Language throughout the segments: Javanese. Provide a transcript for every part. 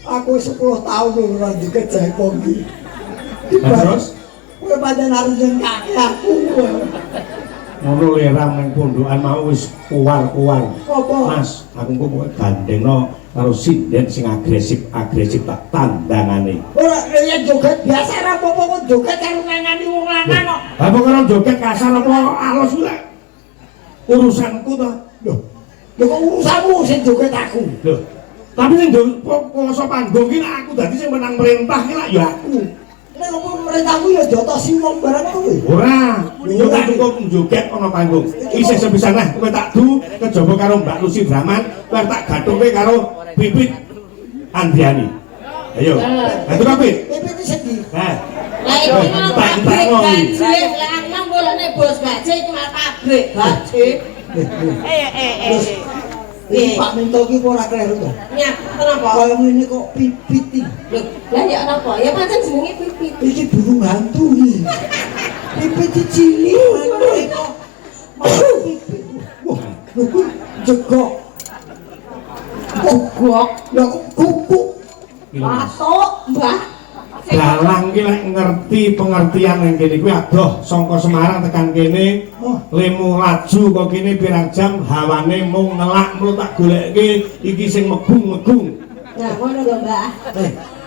Aku 10 tahun lho ora joget jaipong iki. Terus kowe pancen harus nyengkake aku. ngono lerang ning pondokan mau wis kuwar-kuwar. Apa? Mas, aku kok mau gandengno karo sinden sing agresif tak tandangane. Ora ya joget biasa ora apa-apa kok joget karo nangani wong lanang kok. Apa karo joget kasar apa alus kuwi? Urusanku to. Lho kok urusanmu sing joget aku. Lho, tapi sing poso panggung ki aku dadi sing menang perintah ki lak ya aku. Nek opo merentaku ya jotosi wong barang kowe. Ora, yo tak cukup joget ana panggung. Isih sepisan lah kowe tak du kejaba karo Mbak Lucy Draman, kowe tak gathungke karo Pipit Andriani. Ayo. Ayo Pipit. Pipit iki sedih. Nah. Lah iki malah pabrik gaji, lah nang bolone bos gaji iki malah pabrik gaji. Iki Pak Minto iki ora kleru to. Ya, kenapa? Kaya ngene kok Pipit iki. Lho, lah ya napa? Ya pancen jenenge Pipit. Iki burung hantu iki. Pipit iki cilik ngene kok. Pipit. Wah, lho kuwi jegok. Gogok, Ya kuku. patok, Mbak. Dalang ki lek ngerti pengertian ning kene kuwi adoh saka Semarang tekan kene lemu laju kok kene pirang jam hawane mung nelak mulu tak golekke iki sing megung-megung. Nah, ngono lho, Mbak.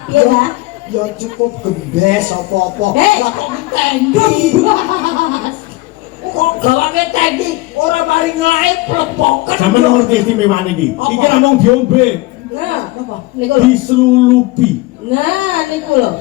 Iya, Mbak. Ya cukup gembes apa-apa. Hei! Lah kok tenggi. Kok gawange tenggi ora mari nglae plepoken. Sampeyan ngerti istimewane iki. Iki ra mung diombe, Nah, napa? Niku lho. dislulupi. Nah, niku lho.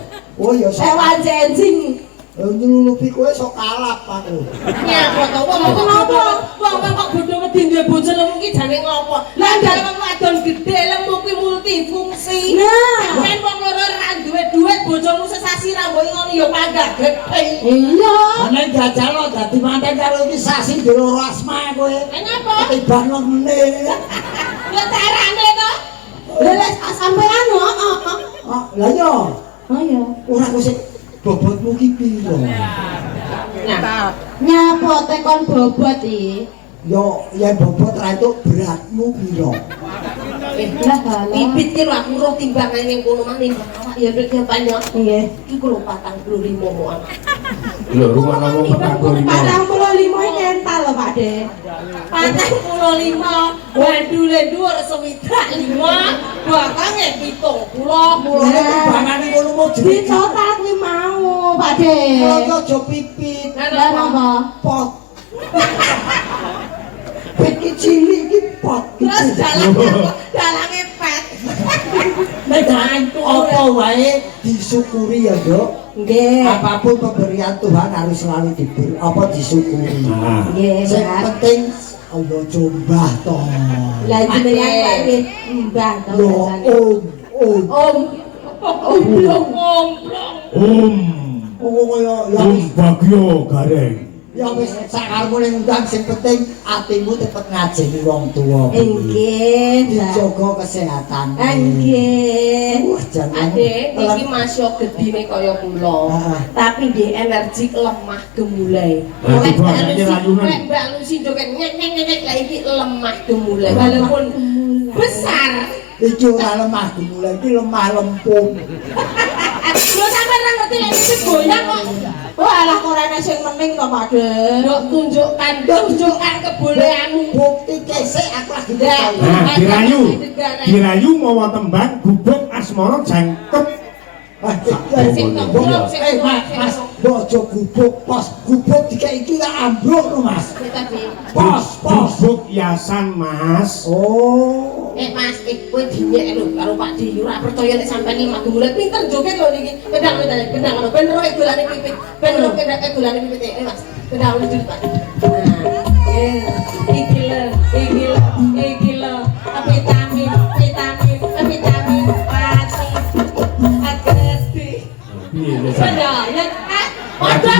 Oh ya sok Ewan jenjing. nyelulupi kowe sok kalap aku. Ya, kok wong ngopo? Wong kok bodho wedi duwe bojo lemu iki jane ngopo? Lah dalem wong wadon gedhe lemu kuwi multifungsi. Nah, kan wong loro ra duwe dhuwit bojomu sesasi ra mbok ngono ya panggah gedhe. Iya. Nek jajal lo dadi manten karo iki sasi ndoro asma kowe. Kenapa? Tiban ngene. Ya carane to. Lah sampean heeh. Ah, lah yo. Oh ya. Ora kok sik bobotmu ki piro? Nah, nyapa tekon bobot iki? Yo, yen bobot ra entuk beratmu piro? Lah, Pipit ki lho aku roh timbangane ning kono mah nimbang awak ya rek ya panyo. Nggih. Iku lho 45 moan. Lho, rumah ngomong 45. 45 iki ental lho, Pak De. 45 bandule dhuwur sewidak 5, bakange 70. Timbangane ngono mau jenenge. Dicotal kuwi mau, Pak De. Ojo aja pipit. Lah napa? Pot. Pit ki cilik iki pot. Terus dalange pet. Nek apa wae disyukuri ya, Nduk. Nggih. Apapun pemberian Tuhan harus selalu disyukuri. Nah, Nggih, Sing Mbak. penting ayo coba to. Lah jenengan Pak nggih mbah to. Yo Om. Omblong. Oh kaya ya Bagyo gareng. ya wis sakarmu ning undang sing penting atimu cepet ngajeni wong tuwa. Nggih, Mbak. Dijaga kesehatan. Nggih. Wah, jangan. Adek, iki masya gedine kaya kula. Tapi nggih energi lemah gemulai. Lah, Oleh coba Mbak nyanyi Lucy, rayunan. oleh Mbak Lucy joget nyek lah iki lemah gemulai. Walaupun besar. Iki ora lemah dimulai, iki lemah lempung. Lho sampeyan ora ngerti lek iki goyang kok. Wah, alah kok ana sing mening to, Pak De. Mbok tunjukkan kebolehanmu. Bukti kesek aku lagi Lah, Nah, dirayu mawa tembang gubuk asmara jangkep. Mas, bojo gubuk pos gubuk dikek iki gak ambruk lho Mas. Pos Gubuk yasan, Mas. Oh. Mas, kowe dinyek lho karo Pak Di. Ora percaya nek sampean iki madu mulai pinter joget lho niki. Pedang ngono. Ben ro dolane Pipit. Ben ro dolane Pipit iki, Mas. Pedang lucu Pak. Iki lho. Vitamin pati. Agresif. Piye wis. Padahal padha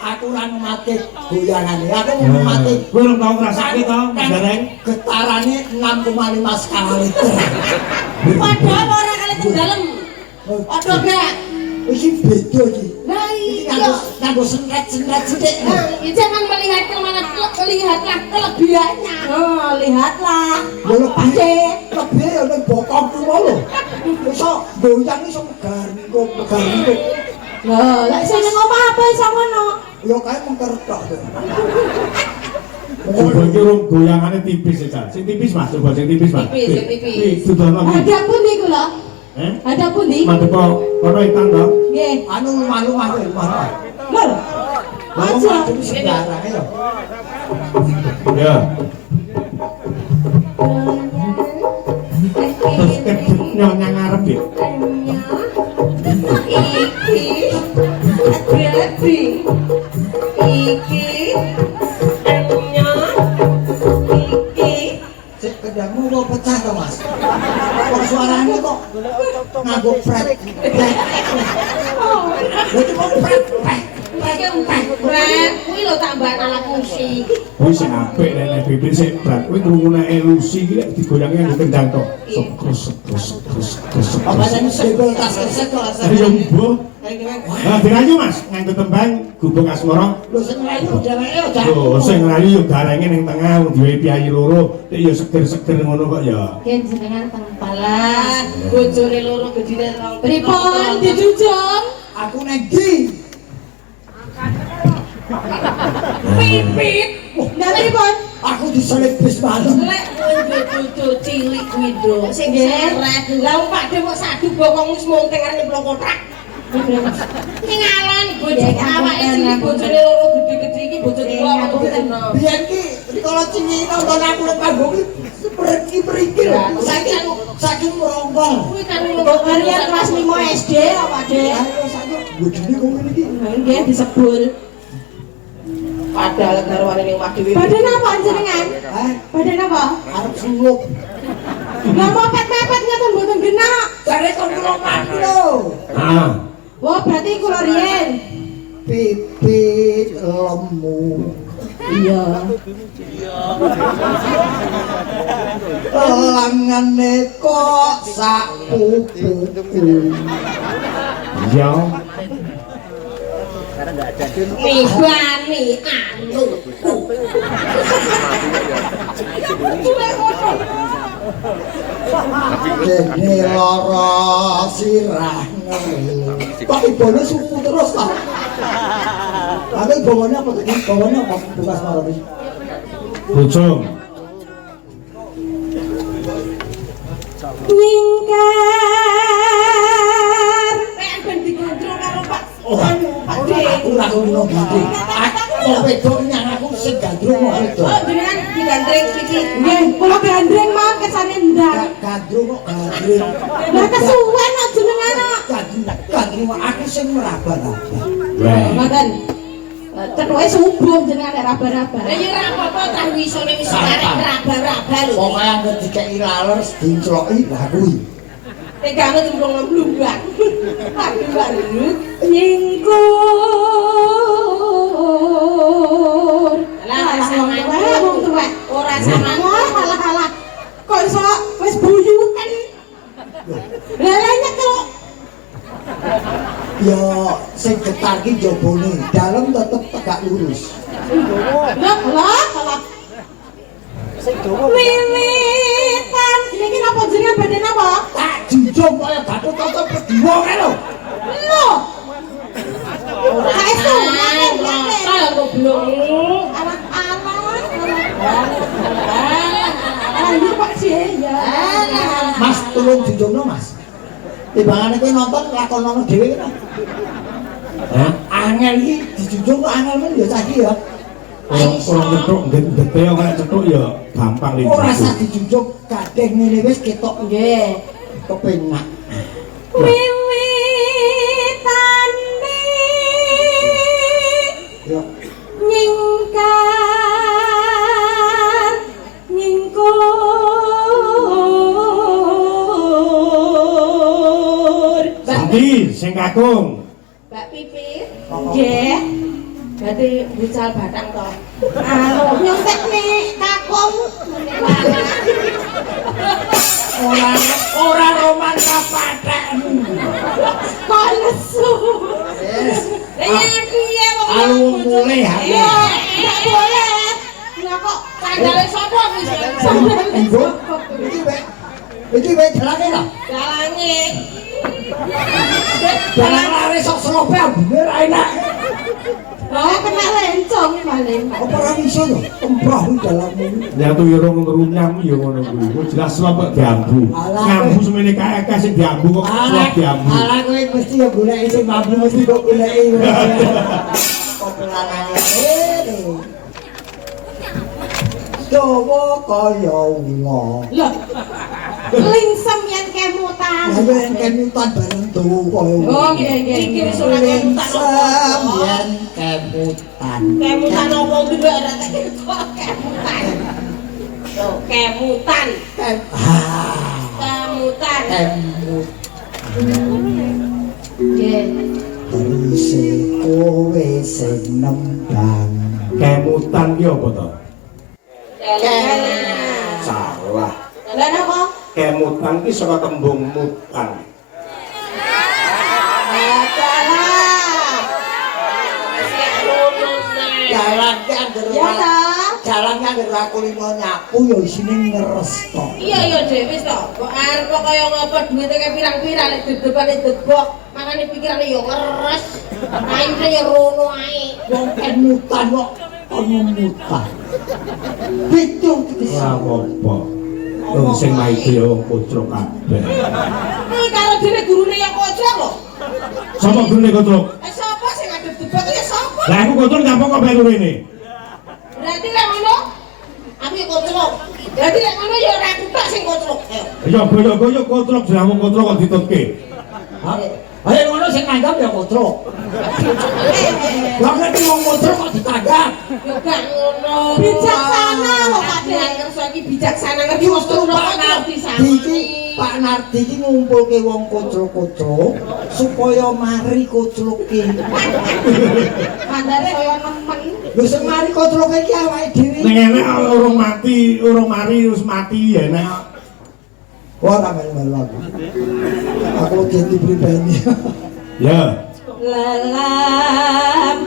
Aku ora mati goyangane. Aku mati. Kowe ora tau ngrasake to, gareng? Getarane 6,5 skala liter. Padahal ora kali dalem. Padha gak. Iki beda iki. Lah Iki iya. kanggo senret-senret sithik. Jangan melihat lihatlah kelebihannya. Oh, lihatlah. Ya lebih ya ning bokongku lho. goyang iso megar-mingkuk. Lah, lek sing ning omah apa iso ngono? Ya kae mengker tok. Coba iki rung goyangane tipis ya, Sing tipis Mas, coba sing tipis Mas. Tipis. Dudono iki. Ada pundi kula? Ada pundi? Madhep kono ikan to. Nggih. Anu malu-malu rumah. Lho. Aja. Sembarang ya. Ya. Terus kedut nyonya ngarep ya. Cek kedangmu kok pecah to, Mas? Kok suaranya kok nganggo pret. Lha itu kok pret. Kuwi lho tambahan alat musik. Kuwi sing apik nek bibir sik brat. Kuwi krungune elusi iki lek digoyangi nganggo kendang to. Sok. Apa sing sebel tas kesek kok Ayo mbuh. Nah, dirayu Mas, nganggo tembang gubung asmara. lho sing rayu dheweke aja. Lho, sing rayu yo garenge ning tengah duwe piyayi loro, nek yo seger-seger ngono kok ya. Nggih jenengan teng Balah, bojone loro gedine rong. Pripun dijujung? Aku nek ndi? Pipit. Lah pripun? Aku diselip bis malam. Lek bojo cilik kuwi do sing seret. Lah wong Pakde kok sadu bokong wis monting arep nyemplung kontrak. Ning alon bojo awake cilik bojone loro gede-gede iki bojo tuwa apa ngono. Biyen ki rikala cingi nonton aku nang panggung ki pergi-pergi lho. Saiki merongkol. Kuwi kan Kok kalian kelas 5 SD apa, Dek? Ayo saiki bodine kok ngene iki. Nggih disebul. padahal garwane ning omah dhewe. Badan apa jenengan? Hah? Badan apa? Arep sulup. Lah mopet-mepet ngoten mboten genah. Jare kon kula mati lho. Ah, Wah, berarti kula riyen. Pipit lemu. Iya. Langane kok sak pupu. iya. Nibani anu. Dene lara sirah ngelu. Kok ibone suku terus ta? Ada ibone apa tadi? Ibone apa bekas marah iki? Bojong. Nyingkar. Nek ben digandrung karo Pak. Aku ora ngono gandeng. Aku wedok nyang aku sing gandrung kok wedok. Oh, jenengan digandreng iki. Nggih, kula gandreng mawon kesane ndang. Gandrung kok gandrung. Lah kesuwen kok jenengan kok. Gandrung aku sing meraba-raba. Wah. Mboten. Cetuke subuh jenengan nek raba-raba. Lah ya ora apa-apa tah wisone wis arek raba-raba lho. Pokoke anggere dikeki laler dincloki lah kuwi. Nek gak ngono timbrung mlumbang. Aduh. Nyingkur. Lah sama wong tuwek. ora sama. Halah. Kok iso wis buyutan. Lah nyekel. Ya sing getar ki jabone, dalem tetep tegak lurus. Lah. Wiwitan. Niki napa jenengan badan apa? Tak junjung kaya Gatot Kaca Prediwa kae lho. Lho. Ora Saestu, Kok goblok. Ayo Pak ya. Mas tulung junjungno Mas. Timbangane kowe nonton lakonono dhewe kena. Hah? Angel iki dijunjung kok angel men ya cah iki ya. Orang cetuk ndete kok nek cetuk ya gampang ning. Ora usah dijunjung kadeng ngene wis ketok Nggih. kepenak. Wiwitan Ya nyingkar nyingkur. Sandi sing kakung. Mbak Pipit, Nggih. berarti bucal batang to. Nyontekne kakung. ora roman kapathekmu. Kok lesu. Lah ya piye wong Alu mulai ha. Enggak boleh. Lah kok sandale sapa kuwi? Ibu, iki wek jelake lho. Dalange. Jangan lari sok selope bener enak. Lah kena lencong maling. Apa ora iso to? Temprah kuwi dalammu. Ya tuh irung runyam ya ngono kuwi. Wis jelas lho kok diambu. Ngambu semene kae akeh sing diambu kok selop diambu. Ala kowe mesti ya goleki sing mampu mesti kok goleki. Kok lanang ngene. Dawa kaya wunga. Lah. Lingsem yen kemutan. Lah yen kemutan bareng dawa kaya wunga. Oh nggih nggih. Iki wis ora kemutan. Yen kemutan. Kemutan opo dulu ora tak kok kemutan. Yo kemutan. Kemutan. Nggih. Terus kowe sing nembang. Kemutan ki apa to? Salah. Salah. Lah napa? Kemutan ki saka tembung mutan. Jalan ki anggere Ya ta. jalan ki anggere aku limo nyapu ya isine ngeres kok. Iya Dek wis to. Kok arep kaya ngopo duwite ke pirang-pirang nek dedebane debok, makane pikirane yo ngeres. Aine yo rono ae. Wong kemutan kok ono mutan. Pitung Ora apa-apa. Wong sing maite ya wong kocrok kabeh. Kuwi karo dhewe gurune yo kocok lho. Sapa gurune kocrok? Sapa sing ngadep debok ya sapa? Lah aku kocrok nyapa kok bae rene. Berarti lek ngono aku yo kocok. Berarti lek ngono yo ora aku tok sing kocok. Ya goyo-goyo kocrok jeneng wong kocrok kok ditutke. Ayo ngono sing nanggap ya kotrok. Lah nek wong kotrok kok ditanggap. Yo gak ngono. Bijaksana lho, Pak Dek. Dek. Kersa iki bijaksana ngerti Justru wong Pak kok Nardi disami. iki Pak Nardi iki ngumpulke wong kotrok-kotrok supaya mari kotroke. Mandare kaya nemen. Lho sing mari kotroke iki awake dhewe. Ning enek urung mari wis mati ya enek. Ora melu-melu aku. Aku jadi pribadi. Ya.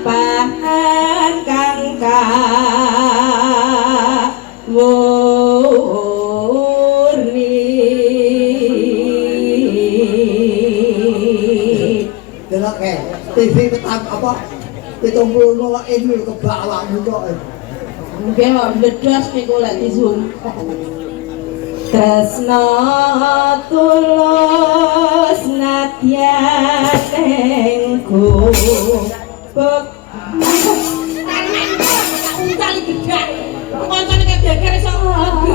Lelampahan kang kawuri. Delok TV petam apa? 70 ini kebak awakmu kok. Nggih kok bledos niku lek di Zoom. Tresno tulus nadyan engko bek Uncali gedang. Koncone kek geger iso ngono.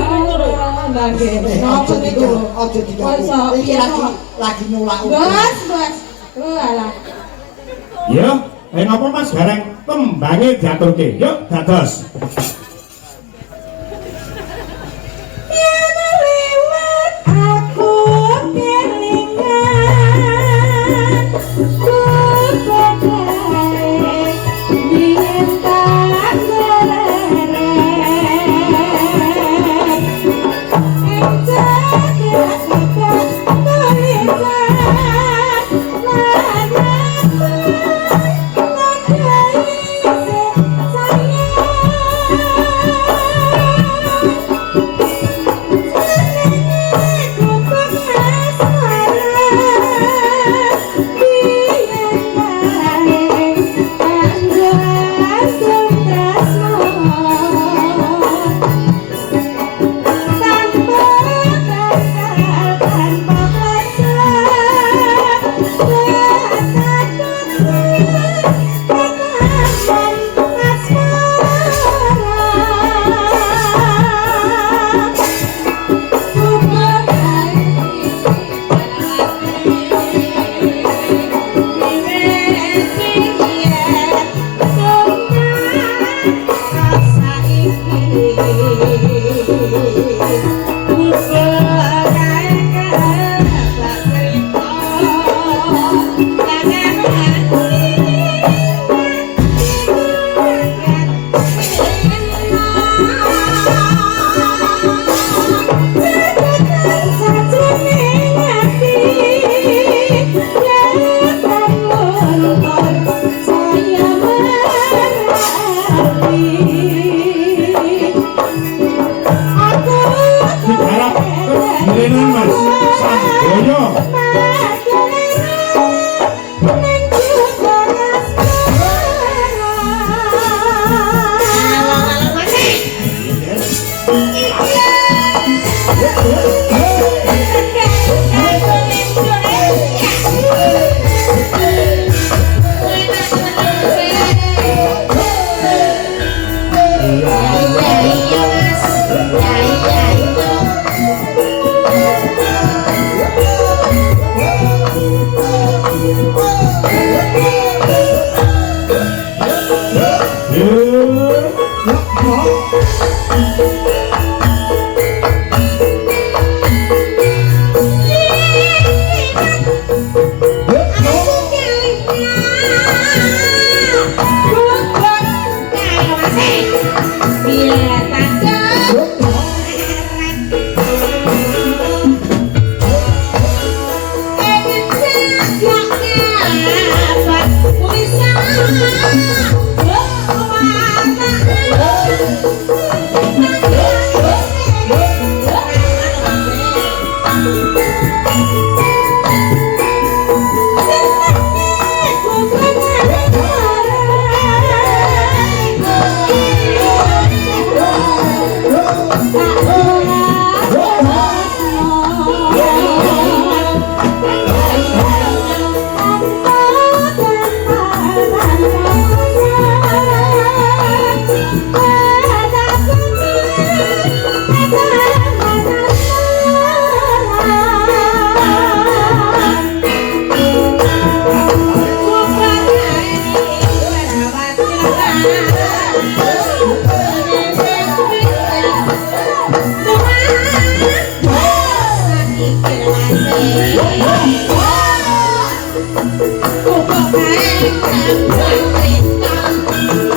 nggih Aja napa niku aja diganggu. Iki lagi nolak. bos alah Ya, napa Mas Gareng tembange diaturke. Yuk dados. yen liwat aku kelingan kupedae yen tak ngerere Digarap kegilenan Mas. Samboyo. Hãy subscribe cho kênh Ghiền Mì Gõ để không bỏ lỡ